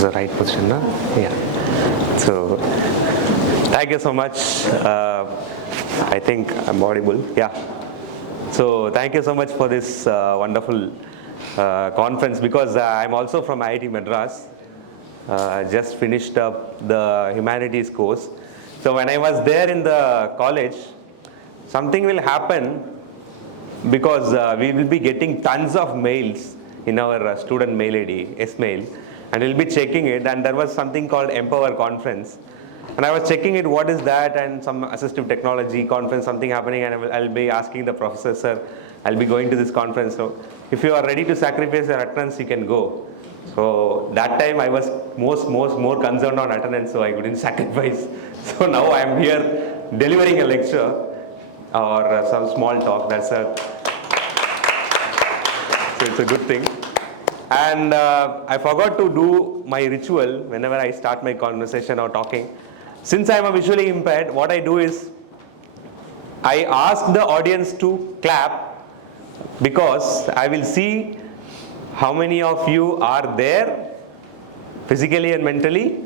is the right position, no? Yeah. So, thank you so much. I think I'm audible. Yeah. So, thank you so much for this wonderful conference, because I'm also from IIT Madras. Just finished up the humanities course. So, when I was there in the college, something will happen, because we will be getting tons of mails in our student mail ID, S-mail, and we'll be checking it, and there was something called Empower Conference. And I was checking it, what is that, and some assistive technology conference, something happening, and I'll be asking the professor, sir, I'll be going to this conference, so if you are ready to sacrifice your attendance, you can go. So that time I was more concerned on attendance, so I couldn't sacrifice. So now I am here delivering a lecture or some small talk. So it's a good thing. And I forgot to do my ritual whenever I start my conversation or talking. Since I am a visually impaired, what I do is I ask the audience to clap, because I will see how many of you are there physically and mentally,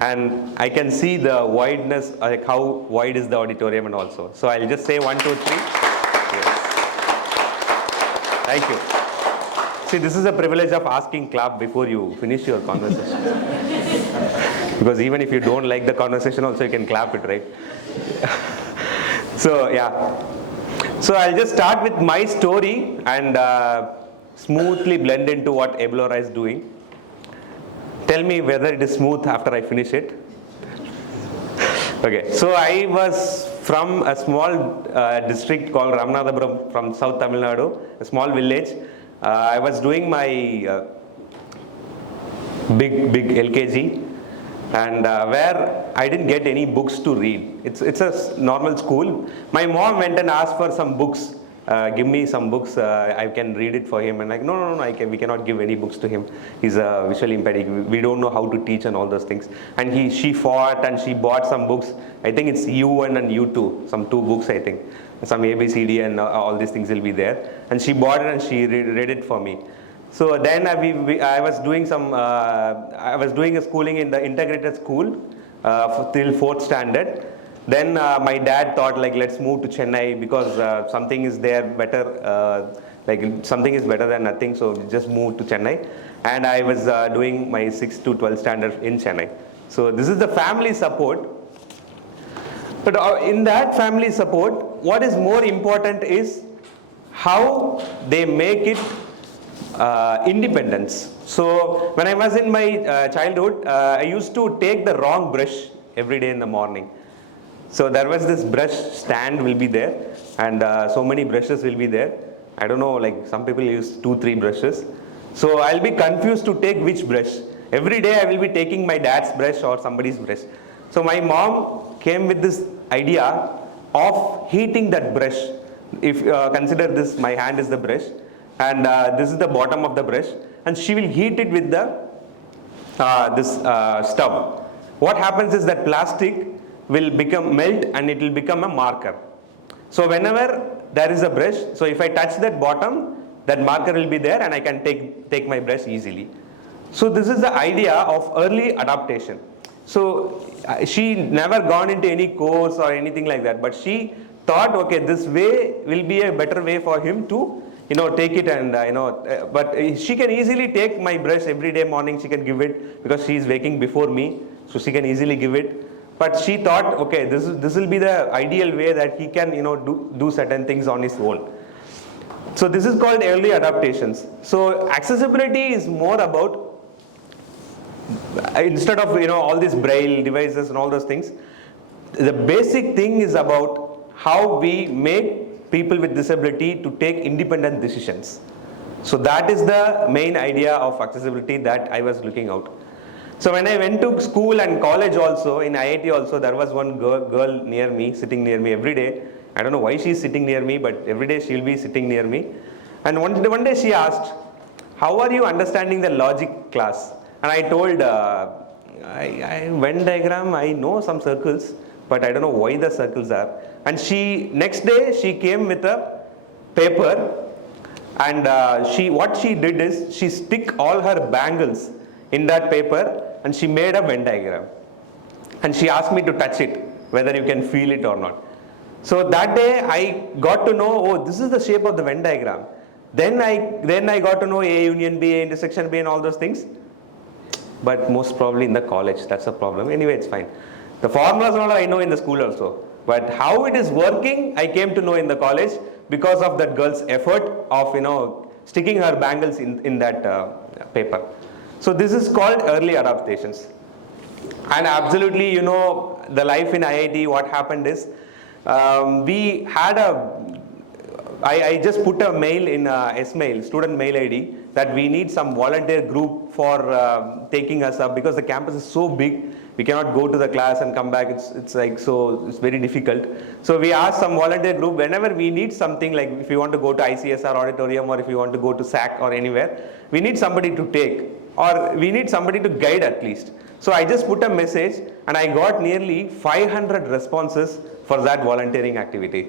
and I can see the wideness, like how wide is the auditorium and also. So I'll just say 1, 2, 3. Yes. Thank you. See, this is the privilege of asking clap before you finish your conversation. Because even if you don't like the conversation also, you can clap it, right? So yeah. So I'll just start with my story and smoothly blend into what Eblora is doing. Tell me whether it is smooth after I finish it. Okay, so I was from a small district called Ramanathapuram from South Tamil Nadu, a small village. I was doing my big LKG, and where I didn't get any books to read. It's a normal school. My mom went and asked for some books. Give me some books, I can read it for him. And like, no, we cannot give any books to him. He's visually impaired. We don't know how to teach and all those things. And she fought and she bought some books. I think it's U1 and U2, some 2 books, I think. Some ABCD and all these things will be there. And she bought it and she read it for me. So then I was doing a schooling in the integrated school till 4th standard. Then my dad thought, like, let's move to Chennai, because something is there better, like something is better than nothing, so just moved to Chennai. And I was doing my 6th to 12th standard in Chennai. So this is the family support. But in that family support, what is more important is how they make it independence. So when I was in my childhood, I used to take the wrong brush every day in the morning. So there was this brush stand will be there, and so many brushes will be there. I don't know, like some people use 2, 3 brushes. So I'll be confused to take which brush. Every day I will be taking my dad's brush or somebody's brush. So my mom came with this idea of heating that brush. If consider this, my hand is the brush, and this is the bottom of the brush, and she will heat it with the this stove. What happens is that plastic will melt and it will become a marker. So whenever there is a brush, so if I touch that bottom, that marker will be there and I can take my brush easily. So this is the idea of early adaptation. So she never gone into any course or anything like that, but she thought, okay, this way will be a better way for him to take it, and but she can easily take my brush every day morning. She can give it, because she is waking before me, so she can easily give it. But she thought, okay, this will be the ideal way that he can do certain things on his own. So this is called early adaptations. So accessibility is more about, instead of all these braille devices and all those things, the basic thing is about how we make people with disability to take independent decisions. So that is the main idea of accessibility that I was looking out. So when I went to school and college also, in IIT also, there was one girl near me, sitting near me every day. I don't know why she's sitting near me, but every day she'll be sitting near me. And one day she asked, how are you understanding the logic class? And I told, Venn diagram, I know some circles, but I don't know why the circles are. And next day she came with a paper, and what she did is she stick all her bangles in that paper, and she made a Venn diagram. And she asked me to touch it, whether you can feel it or not. So that day I got to know, oh, this is the shape of the Venn diagram. Then I got to know A union B, A intersection B and all those things. But most probably in the college, that's the problem. Anyway, it's fine. The formulas all I know in the school also. But how it is working, I came to know in the college because of that girl's effort of, sticking her bangles in that paper. So this is called early adaptations. And absolutely, the life in IIT, what happened is, we had I just put a mail in S-mail, student mail ID, that we need some volunteer group for taking us up, because the campus is so big, we cannot go to the class and come back. It's very difficult. So we asked some volunteer group, whenever we need something, like if you want to go to ICSR auditorium, or if you want to go to SAC or anywhere, we need somebody to take, or we need somebody to guide at least. So I just put a message, and I got nearly 500 responses for that volunteering activity.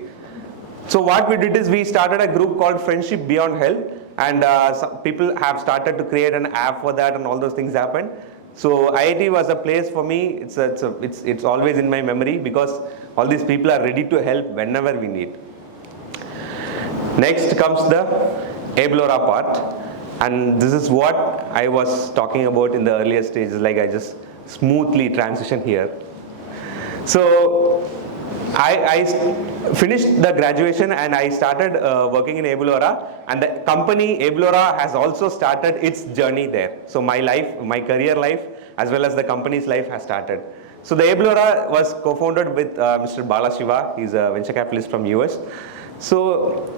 So what we did is, we started a group called Friendship Beyond Help, and some people have started to create an app for that, and all those things happened. So IIT was a place for me. It's always in my memory, because all these people are ready to help whenever we need. Next comes the Ablora part, and this is what I was talking about in the earlier stages. Like, I just smoothly transition here. So I finished the graduation, and I started working in Ablora, and the company Ablora has also started its journey there. So my career life, as well as the company's life, has started. So the Ablora was co-founded with Mr. Bala Shiva. He's a venture capitalist from US. So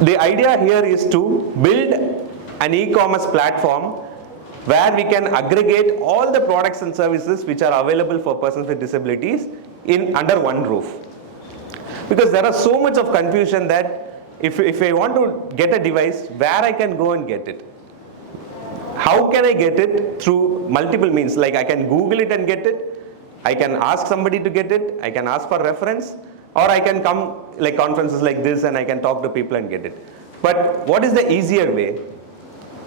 the idea here is to build an e-commerce platform where we can aggregate all the products and services which are available for persons with disabilities under one roof. Because there are so much of confusion that if I want to get a device, where I can go and get it? How can I get it? Through multiple means. Like, I can Google it and get it, I can ask somebody to get it, I can ask for reference, or I can come like conferences like this and I can talk to people and get it. But what is the easier way?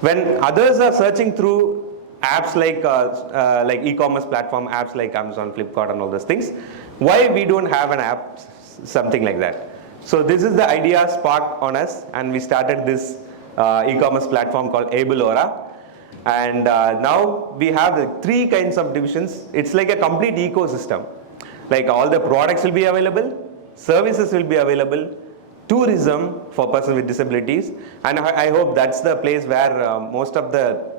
When others are searching through apps like e-commerce platform, apps like Amazon, Flipkart and all those things, why we don't have an app, something like that? So this is the idea sparked on us, and we started this e-commerce platform called Ablora. And now we have the 3 kinds of divisions. It's like a complete ecosystem. Like, all the products will be available, services will be available, tourism for persons with disabilities, and I hope that's the place where most of the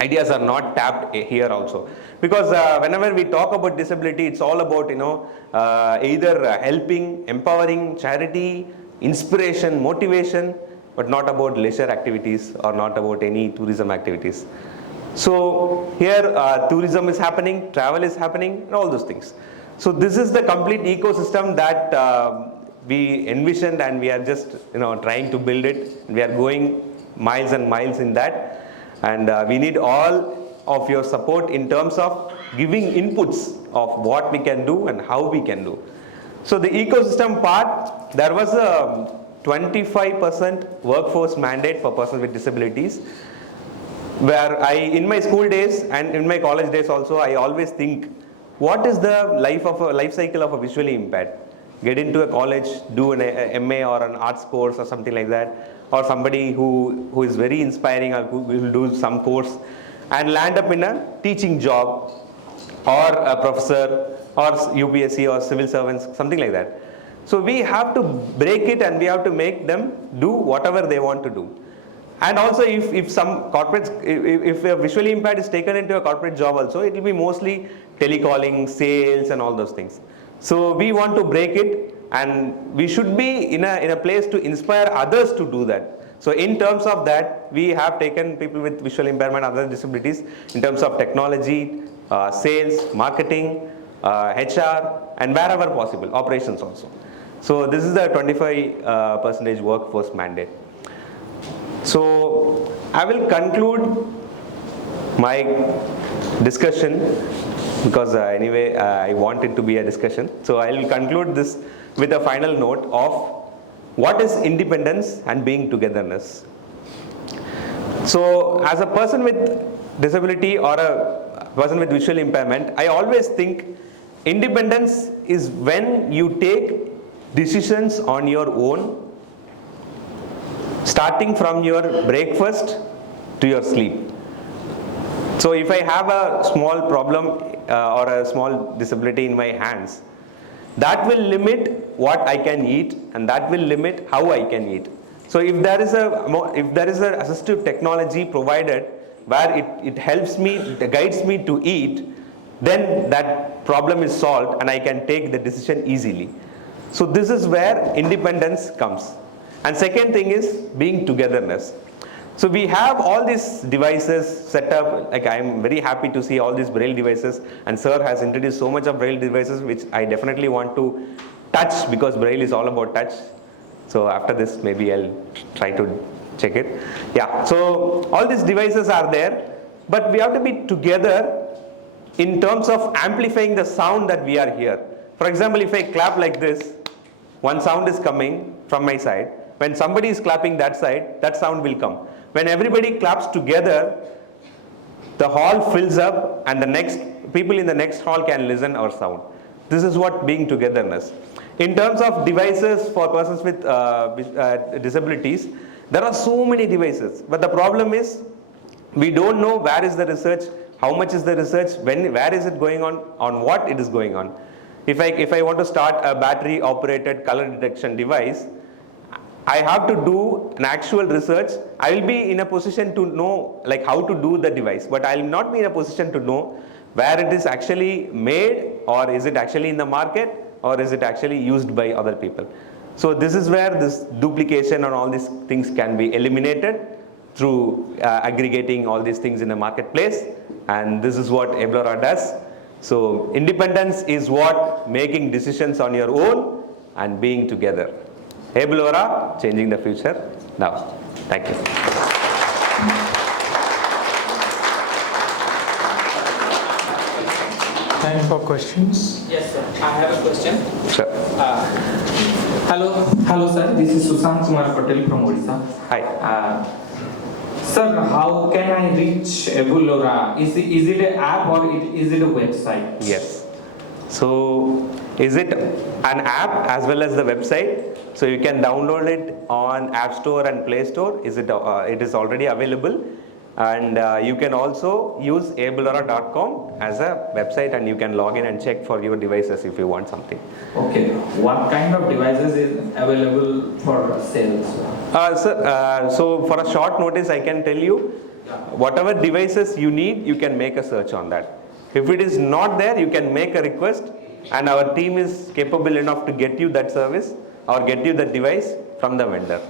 ideas are not tapped here also. Because whenever we talk about disability, it's all about either helping, empowering, charity, inspiration, motivation, but not about leisure activities or not about any tourism activities. So here tourism is happening, travel is happening, and all those things. So this is the complete ecosystem that we envisioned, and we are just trying to build it. We are going miles and miles in that, and we need all of your support in terms of giving inputs of what we can do and how we can do. So the ecosystem part, there was a 25% workforce mandate for persons with disabilities, where in my school days and in my college days also, I always think, what is the life cycle of a visually impaired? Get into a college, do an MA or an arts course or something like that, or somebody who is very inspiring, or who will do some course and land up in a teaching job, or a professor, or UPSC or civil servants, something like that. So we have to break it, and we have to make them do whatever they want to do. And also, if some corporates, if a visually impaired is taken into a corporate job also, it will be mostly telecalling, sales and all those things. So we want to break it, and we should be in a place to inspire others to do that. So in terms of that, we have taken people with visual impairment, other disabilities, in terms of technology, sales, marketing, HR, and wherever possible, operations also. So this is the 25% workforce mandate. So I will conclude my discussion, because anyway I want it to be a discussion. So I will conclude this with a final note of what is independence and being togetherness. So as a person with disability, or person with visual impairment, I always think independence is when you take decisions on your own, starting from your breakfast to your sleep. So if I have a small problem or a small disability in my hands, that will limit what I can eat, and that will limit how I can eat. So if there is a assistive technology provided where it helps me, it guides me to eat, then that problem is solved and I can take the decision easily. So this is where independence comes. And second thing is being togetherness. So we have all these devices set up, like I am very happy to see all these braille devices, and sir has introduced so much of braille devices which I definitely want to touch, because braille is all about touch. So after this maybe I'll try to check it. Yeah, so all these devices are there, but we have to be together in terms of amplifying the sound that we are here. For example, if I clap like this, one sound is coming from my side. When somebody is clapping that side, that sound will come. When everybody claps together, the hall fills up and the next people in the next hall can listen our sound. This is what being togetherness. In terms of devices for persons with disabilities, there are so many devices, but the problem is we don't know where is the research, how much is the research, where is it going on what it is going on. If I want to start a battery operated color detection device, I have to do an actual research. I will be in a position to know like how to do the device, but I will not be in a position to know where it is actually made, or is it actually in the market, or is it actually used by other people. So this is where this duplication and all these things can be eliminated through aggregating all these things in the marketplace, and this is what Eblora does. So independence is what making decisions on your own and being together. Eblora, changing the future now. Thank you. Time for questions. Yes, sir. I have a question. Sure. Hello, sir. This is Sushant Kumar Patel from Odisha. Hi. Sir, how can I reach Eblora? Is it an app or is it a website? Yes. So is it an app as well as the website? So you can download it on App Store and Play Store. It is already available, and you can also use eblora.com as a website, and you can log in and check for your devices if you want something. Okay. What kind of devices is available for sale? So for a short notice, I can tell you whatever devices you need, you can make a search on that. If it is not there, you can make a request, and our team is capable enough to get you that service or get you the device from the vendor.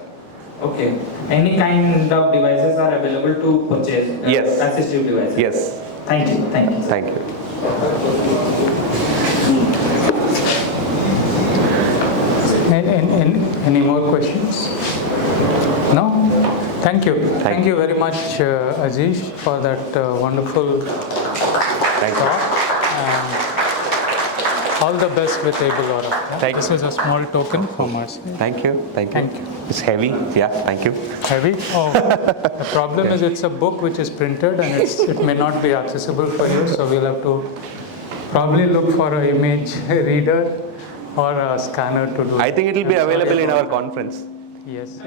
Okay. Any kind of devices are available to purchase? Yes. Assistive devices? Yes. Thank you. Thank you. Thank you. Any more questions? No? Thank you. Thank you very much, Azeesh, for that wonderful talk. And all the best with Eblora. This is a small token from us. Thank you. Thank you. Thank you. It's heavy. Yeah, thank you. Heavy? Oh, the problem is it's a book which is printed and it may not be accessible for you, so we'll have to probably look for an image reader or a scanner to do it. I think it will be available in our conference. Yes.